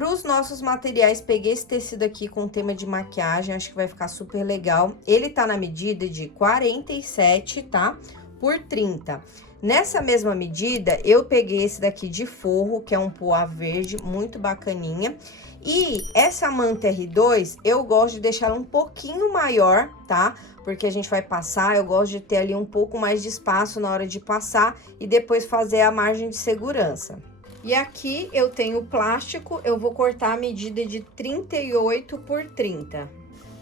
Para os nossos materiais, peguei esse tecido aqui com tema de maquiagem, acho que vai ficar super legal. Ele tá na medida de 47, tá? Por 30. Nessa mesma medida, eu peguei esse daqui de forro, que é um poá verde, muito bacaninha. E essa manta R2, eu gosto de deixar ela um pouquinho maior, tá? Porque a gente vai passar, eu gosto de ter ali um pouco mais de espaço na hora de passar e depois fazer a margem de segurança. E aqui eu tenho o plástico, eu vou cortar a medida de 38 por 30.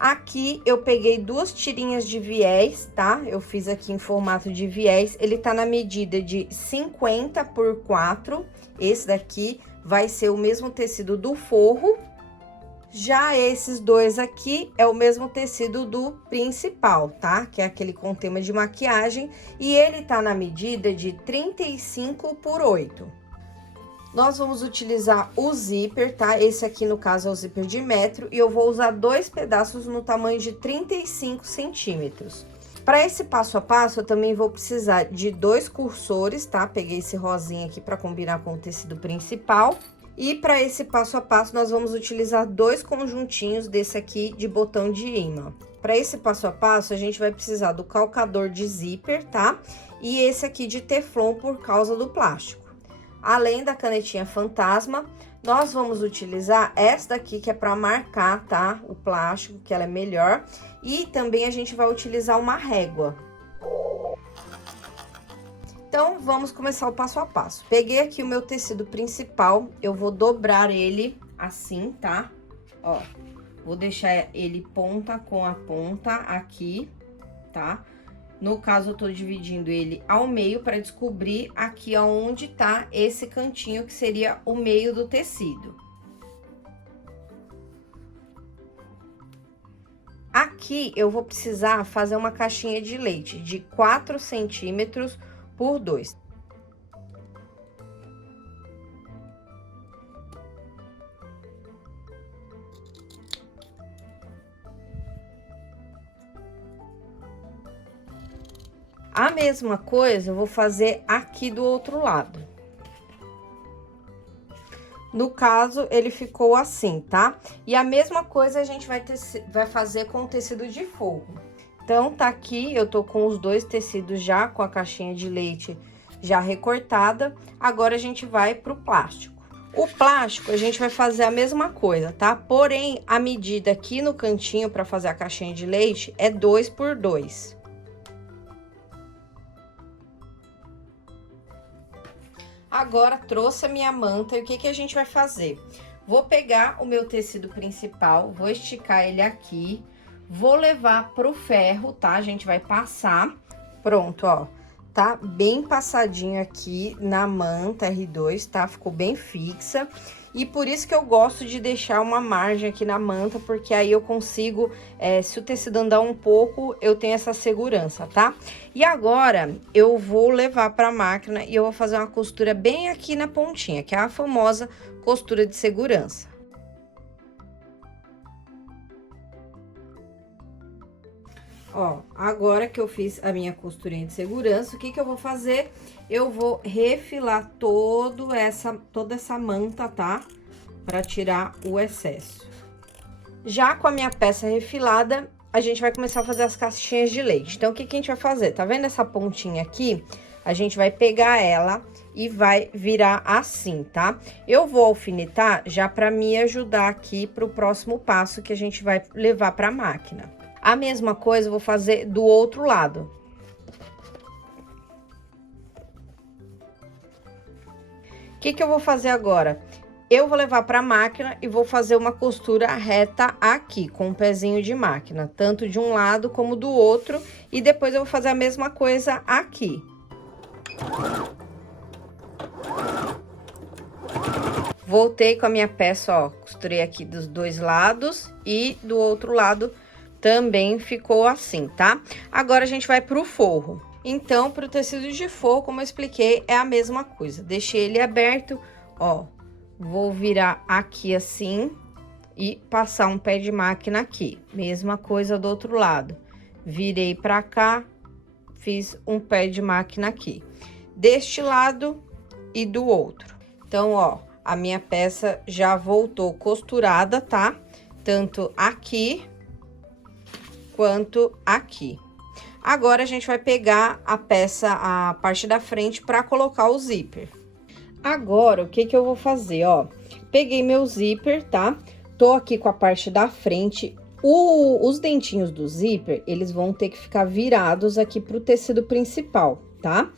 Aqui eu peguei 2 tirinhas de viés, tá? Eu fiz aqui em formato de viés, ele tá na medida de 50 por 4. Esse daqui vai ser o mesmo tecido do forro. Já esses dois aqui é o mesmo tecido do principal, tá? Que é aquele com tema de maquiagem. E ele tá na medida de 35 por 8. Nós vamos utilizar o zíper, tá? Esse aqui, no caso, é o zíper de 1 m. E eu vou usar 2 pedaços no tamanho de 35 centímetros. Para esse passo a passo, eu também vou precisar de 2 cursores, tá? Peguei esse rosinha aqui para combinar com o tecido principal. E para esse passo a passo, nós vamos utilizar 2 conjuntinhos desse aqui de botão de imã. Para esse passo a passo, a gente vai precisar do calcador de zíper, tá? E esse aqui de teflon por causa do plástico. Além da canetinha fantasma, nós vamos utilizar essa daqui, que é para marcar, tá? O plástico, que ela é melhor. E também a gente vai utilizar uma régua. Então, vamos começar o passo a passo. Peguei aqui o meu tecido principal, eu vou dobrar ele assim, tá? Ó, vou deixar ele ponta com a ponta aqui, tá? No caso, eu tô dividindo ele ao meio para descobrir aqui aonde tá esse cantinho, que seria o meio do tecido. Aqui, eu vou precisar fazer uma caixinha de leite de 4 centímetros por 2. A mesma coisa eu vou fazer aqui do outro lado. No caso, ele ficou assim, tá? E a mesma coisa a gente vai fazer com o tecido de forro. Então, tá aqui, eu tô com os 2 tecidos já, com a caixinha de leite já recortada. Agora, a gente vai pro plástico. O plástico, a gente vai fazer a mesma coisa, tá? Porém, a medida aqui no cantinho para fazer a caixinha de leite é 2 por 2. Agora, trouxe a minha manta e o que que a gente vai fazer? Vou pegar o meu tecido principal, vou esticar ele aqui, vou levar pro ferro, tá? A gente vai passar, pronto, ó, tá bem passadinho aqui na manta R2, tá? Ficou bem fixa. E por isso que eu gosto de deixar uma margem aqui na manta, porque aí eu consigo, se o tecido andar um pouco, eu tenho essa segurança, tá? E agora, eu vou levar pra máquina e eu vou fazer uma costura bem aqui na pontinha, que é a famosa costura de segurança. Ó, agora que eu fiz a minha costurinha de segurança, o que que eu vou fazer? Eu vou refilar toda essa manta, tá? Pra tirar o excesso. Já com a minha peça refilada, a gente vai começar a fazer as caixinhas de leite. Então, o que que a gente vai fazer? Tá vendo essa pontinha aqui? A gente vai pegar ela e vai virar assim, tá? Eu vou alfinetar já pra me ajudar aqui pro próximo passo que a gente vai levar pra máquina. A mesma coisa eu vou fazer do outro lado. O que que eu vou fazer agora? Eu vou levar para a máquina e vou fazer uma costura reta aqui, com um pezinho de máquina, tanto de um lado como do outro, e depois eu vou fazer a mesma coisa aqui. Voltei com a minha peça, ó, costurei aqui dos 2 lados e do outro lado também ficou assim, tá? Agora, a gente vai pro forro. Então, pro tecido de forro, como eu expliquei, é a mesma coisa. Deixei ele aberto, ó, vou virar aqui assim e passar um pé de máquina aqui. Mesma coisa do outro lado. Virei pra cá, fiz um pé de máquina aqui. Deste lado e do outro. Então, ó, a minha peça já voltou costurada, tá? Tanto aqui quanto aqui. Agora, a gente vai pegar a peça, a parte da frente, para colocar o zíper. Agora, o que que eu vou fazer, ó? Peguei meu zíper, tá? Tô aqui com a parte da frente. Os dentinhos do zíper, eles vão ter que ficar virados aqui pro tecido principal, tá?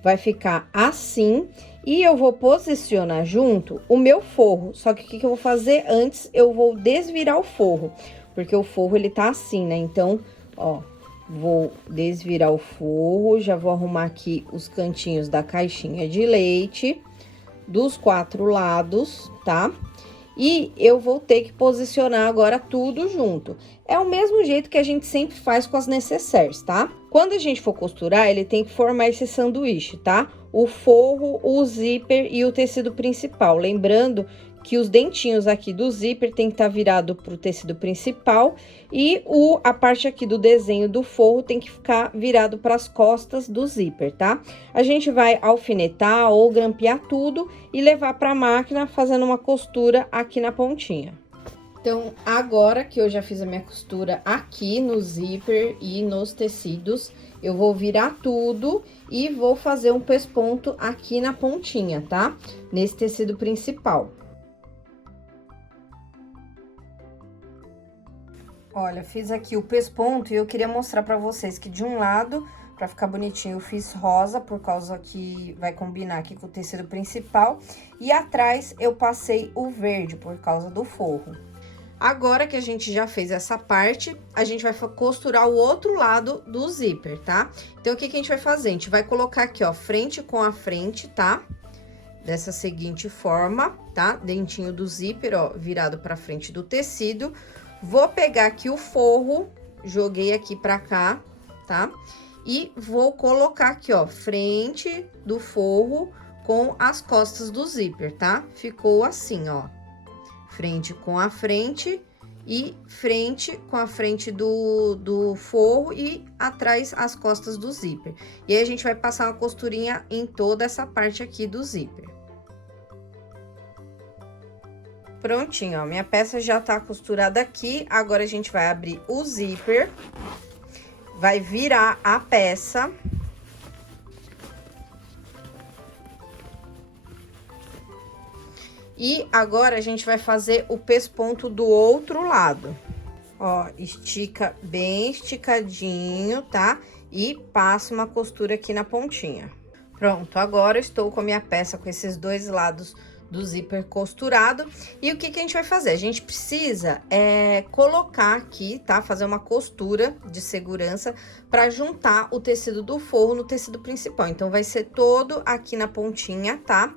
Vai ficar assim. E eu vou posicionar junto o meu forro. Só que o que que eu vou fazer antes? Eu vou desvirar o forro. Porque o forro, ele tá assim, né? Então, ó... Vou desvirar o forro, já vou arrumar aqui os cantinhos da caixinha de leite, dos 4 lados, tá? E eu vou ter que posicionar agora tudo junto. É o mesmo jeito que a gente sempre faz com as necessaires, tá? Quando a gente for costurar, ele tem que formar esse sanduíche, tá? O forro, o zíper e o tecido principal. Lembrando que os dentinhos aqui do zíper tem que estar virado pro tecido principal e a parte aqui do desenho do forro tem que ficar virado para as costas do zíper, tá? A gente vai alfinetar ou grampear tudo e levar para a máquina fazendo uma costura aqui na pontinha. Então, agora que eu já fiz a minha costura aqui no zíper e nos tecidos, eu vou virar tudo e vou fazer um pesponto aqui na pontinha, tá? Nesse tecido principal. Olha, fiz aqui o pesponto e eu queria mostrar pra vocês que de um lado, pra ficar bonitinho, eu fiz rosa, por causa que vai combinar aqui com o tecido principal. E atrás eu passei o verde, por causa do forro. Agora que a gente já fez essa parte, a gente vai costurar o outro lado do zíper, tá? Então, o que que a gente vai fazer? A gente vai colocar aqui, ó, frente com a frente, tá? Dessa seguinte forma, tá? Dentinho do zíper, ó, virado pra frente do tecido. Vou pegar aqui o forro, joguei aqui pra cá, tá? E vou colocar aqui, ó, frente do forro com as costas do zíper, tá? Ficou assim, ó. Frente com a frente e frente com a frente do forro e atrás as costas do zíper. E aí, a gente vai passar uma costurinha em toda essa parte aqui do zíper. Prontinho, ó, minha peça já tá costurada aqui. Agora, a gente vai abrir o zíper, vai virar a peça. E agora, a gente vai fazer o pesponto do outro lado. Ó, estica bem esticadinho, tá? E passa uma costura aqui na pontinha. Pronto, agora eu estou com a minha peça com esses dois lados do zíper costurado. E o que que a gente vai fazer? A gente precisa colocar aqui, tá? Fazer uma costura de segurança para juntar o tecido do forro no tecido principal. Então, vai ser todo aqui na pontinha, tá?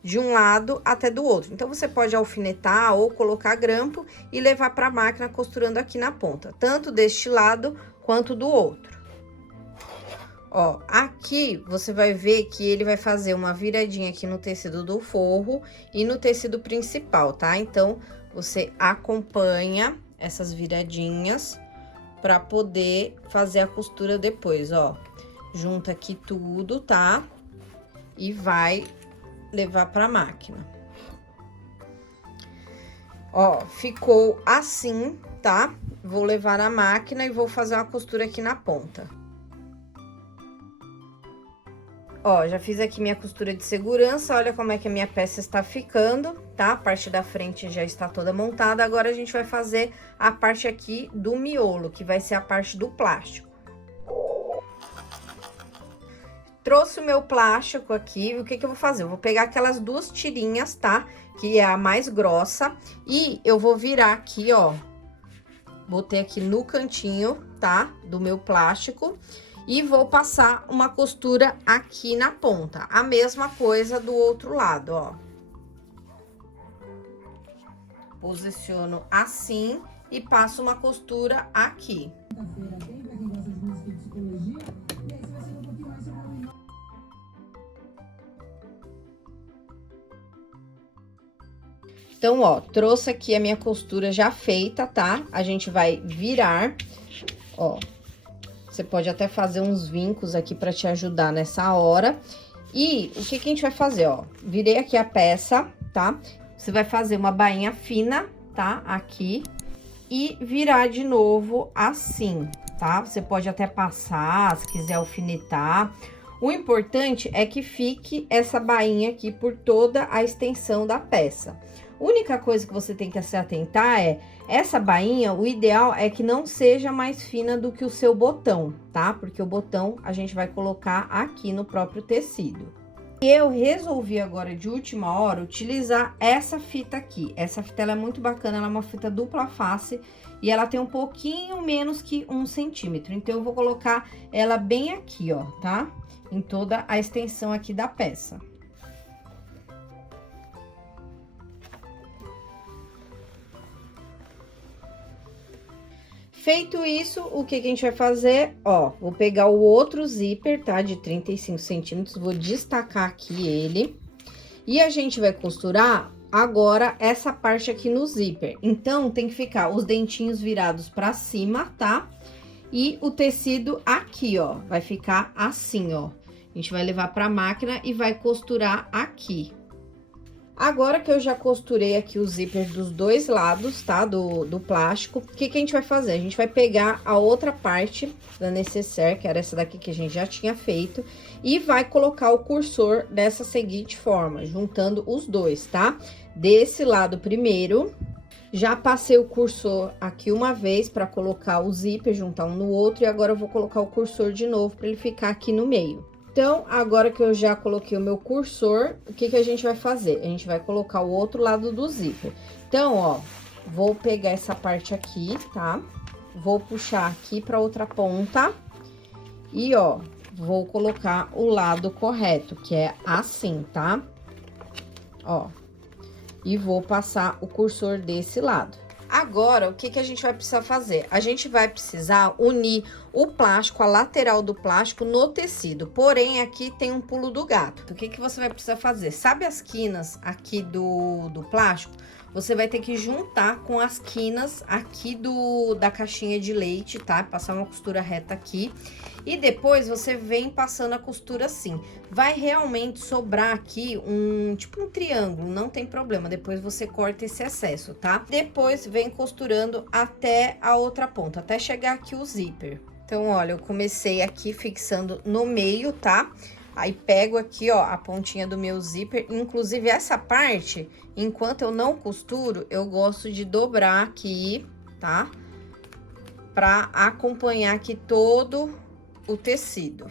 De um lado até do outro. Então, você pode alfinetar ou colocar grampo e levar para a máquina costurando aqui na ponta, tanto deste lado quanto do outro. Ó, aqui você vai ver que ele vai fazer uma viradinha aqui no tecido do forro e no tecido principal, tá? Então, você acompanha essas viradinhas para poder fazer a costura depois, ó. Junta aqui tudo, tá? E vai levar para a máquina. Ó, ficou assim, tá? Vou levar na máquina e vou fazer uma costura aqui na ponta. Ó, já fiz aqui minha costura de segurança, olha como é que a minha peça está ficando, tá? A parte da frente já está toda montada, agora a gente vai fazer a parte aqui do miolo, que vai ser a parte do plástico. Trouxe o meu plástico aqui, o que que eu vou fazer? Eu vou pegar aquelas duas tirinhas, tá? Que é a mais grossa, e eu vou virar aqui, ó. Botei aqui no cantinho, tá? Do meu plástico. E vou passar uma costura aqui na ponta. A mesma coisa do outro lado, ó. Posiciono assim e passo uma costura aqui. Então, ó, trouxe aqui a minha costura já feita, tá? A gente vai virar, ó. Você pode até fazer uns vincos aqui pra te ajudar nessa hora. E o que que a gente vai fazer, ó? Virei aqui a peça, tá? Você vai fazer uma bainha fina, tá? Aqui. E virar de novo assim, tá? Você pode até passar, se quiser alfinetar. O importante é que fique essa bainha aqui por toda a extensão da peça. A única coisa que você tem que se atentar é, essa bainha, o ideal é que não seja mais fina do que o seu botão, tá? Porque o botão a gente vai colocar aqui no próprio tecido. E eu resolvi agora, de última hora, utilizar essa fita aqui. Essa fita, ela é muito bacana, ela é uma fita dupla face e ela tem um pouquinho menos que 1 centímetro. Então, eu vou colocar ela bem aqui, ó, tá? Em toda a extensão aqui da peça. Feito isso, o que que a gente vai fazer? Ó, vou pegar o outro zíper, tá? De 35 centímetros, vou destacar aqui ele. E a gente vai costurar agora essa parte aqui no zíper. Então, tem que ficar os dentinhos virados pra cima, tá? E o tecido aqui, ó, vai ficar assim, ó. A gente vai levar pra máquina e vai costurar aqui. Agora que eu já costurei aqui o zíper dos dois lados, tá? Do plástico, o que que a gente vai fazer? A gente vai pegar a outra parte da nécessaire, que era essa daqui que a gente já tinha feito, e vai colocar o cursor dessa seguinte forma, juntando os dois, tá? Desse lado primeiro, já passei o cursor aqui uma vez para colocar o zíper, juntar um no outro, e agora eu vou colocar o cursor de novo para ele ficar aqui no meio. Então, agora que eu já coloquei o meu cursor, o que que a gente vai fazer? A gente vai colocar o outro lado do zíper. Então, ó, vou pegar essa parte aqui, tá? Vou puxar aqui pra outra ponta e, ó, vou colocar o lado correto, que é assim, tá? Ó, e vou passar o cursor desse lado. Agora, o que que a gente vai precisar fazer? A gente vai precisar unir o plástico, a lateral do plástico no tecido. Porém, aqui tem um pulo do gato. O que que você vai precisar fazer? Sabe as quinas aqui do plástico? Você vai ter que juntar com as quinas aqui da caixinha de leite, tá? Passar uma costura reta aqui. E depois você vem passando a costura assim. Vai realmente sobrar aqui tipo um triângulo, não tem problema. Depois você corta esse excesso, tá? Depois vem costurando até a outra ponta, até chegar aqui o zíper. Então, olha, eu comecei aqui fixando no meio, tá? Aí, pego aqui, ó, a pontinha do meu zíper. Inclusive, essa parte, enquanto eu não costuro, eu gosto de dobrar aqui, tá? Pra acompanhar aqui todo o tecido.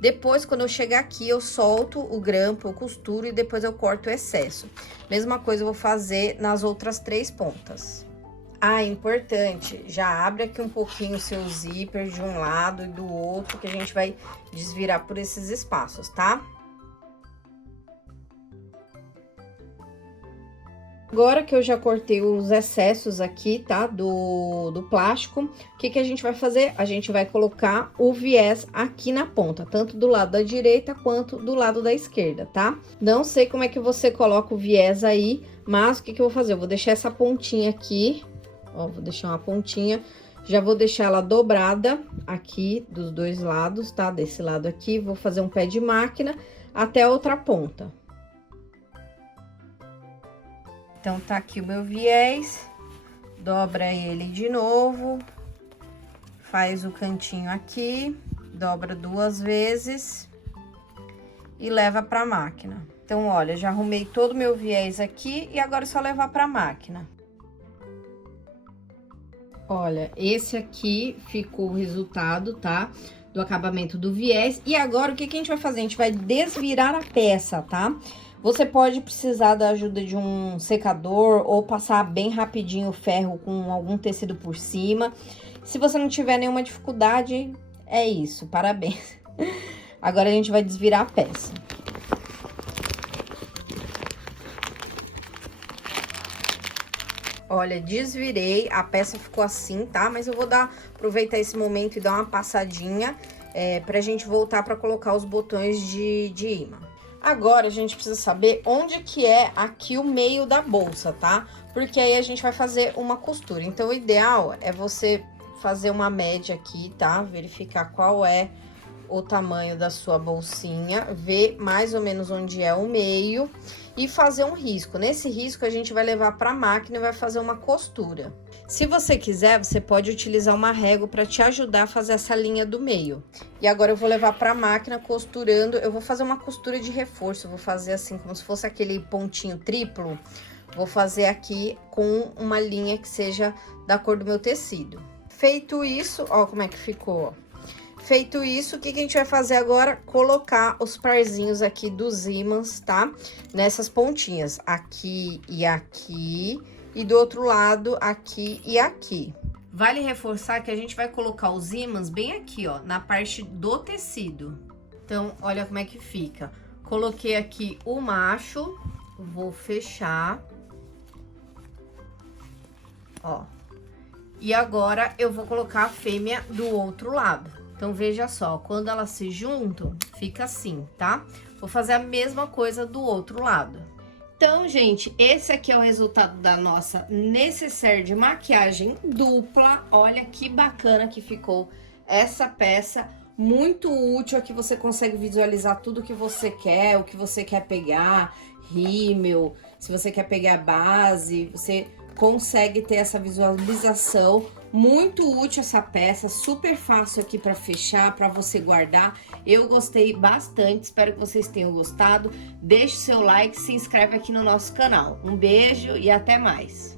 Depois, quando eu chegar aqui, eu solto o grampo, eu costuro e depois eu corto o excesso. Mesma coisa eu vou fazer nas outras 3 pontas. Ah, importante, já abre aqui um pouquinho o seu zíper de um lado e do outro, que a gente vai desvirar por esses espaços, tá? Agora que eu já cortei os excessos aqui, tá? Do plástico, o que que a gente vai fazer? A gente vai colocar o viés aqui na ponta, tanto do lado da direita quanto do lado da esquerda, tá? Não sei como é que você coloca o viés aí, mas o que que eu vou fazer? Eu vou deixar essa pontinha aqui, ó, vou deixar uma pontinha, já vou deixar ela dobrada aqui dos dois lados, tá? Desse lado aqui, vou fazer um pé de máquina até a outra ponta. Então, tá aqui o meu viés, dobra ele de novo, faz o cantinho aqui, dobra 2 vezes e leva pra máquina. Então, olha, já arrumei todo o meu viés aqui e agora é só levar pra máquina. Olha, esse aqui ficou o resultado, tá? Do acabamento do viés. E agora, o que que a gente vai fazer? A gente vai desvirar a peça, tá? Você pode precisar da ajuda de um secador ou passar bem rapidinho o ferro com algum tecido por cima. Se você não tiver nenhuma dificuldade, é isso, parabéns. Agora a gente vai desvirar a peça. Olha, desvirei, a peça ficou assim, tá? Mas eu vou aproveitar esse momento e dar uma passadinha pra gente voltar pra colocar os botões de imã. Agora, a gente precisa saber onde que é aqui o meio da bolsa, tá? Porque aí a gente vai fazer uma costura. Então, o ideal é você fazer uma média aqui, tá? Verificar qual é o tamanho da sua bolsinha, ver mais ou menos onde é o meio e fazer um risco. Nesse risco, a gente vai levar para a máquina e vai fazer uma costura. Se você quiser, você pode utilizar uma régua para te ajudar a fazer essa linha do meio. E agora eu vou levar para a máquina costurando. Eu vou fazer uma costura de reforço, vou fazer assim como se fosse aquele pontinho triplo. Vou fazer aqui com uma linha que seja da cor do meu tecido. Feito isso, ó como é que ficou, ó. Feito isso, o que a gente vai fazer agora? Colocar os parzinhos aqui dos ímãs, tá? Nessas pontinhas, aqui e aqui, e do outro lado, aqui e aqui. Vale reforçar que a gente vai colocar os ímãs bem aqui, ó, na parte do tecido. Então, olha como é que fica. Coloquei aqui o macho, vou fechar. Ó. E agora, eu vou colocar a fêmea do outro lado. Então, veja só, quando elas se juntam, fica assim, tá? Vou fazer a mesma coisa do outro lado. Então, gente, esse aqui é o resultado da nossa necessaire de maquiagem dupla. Olha que bacana que ficou essa peça. Muito útil, aqui você consegue visualizar tudo que você quer, o que você quer pegar, rímel, se você quer pegar base, você consegue ter essa visualização. Muito útil essa peça, super fácil aqui para fechar, para você guardar. Eu gostei bastante, espero que vocês tenham gostado. Deixe seu like, se inscreve aqui no nosso canal. Um beijo e até mais!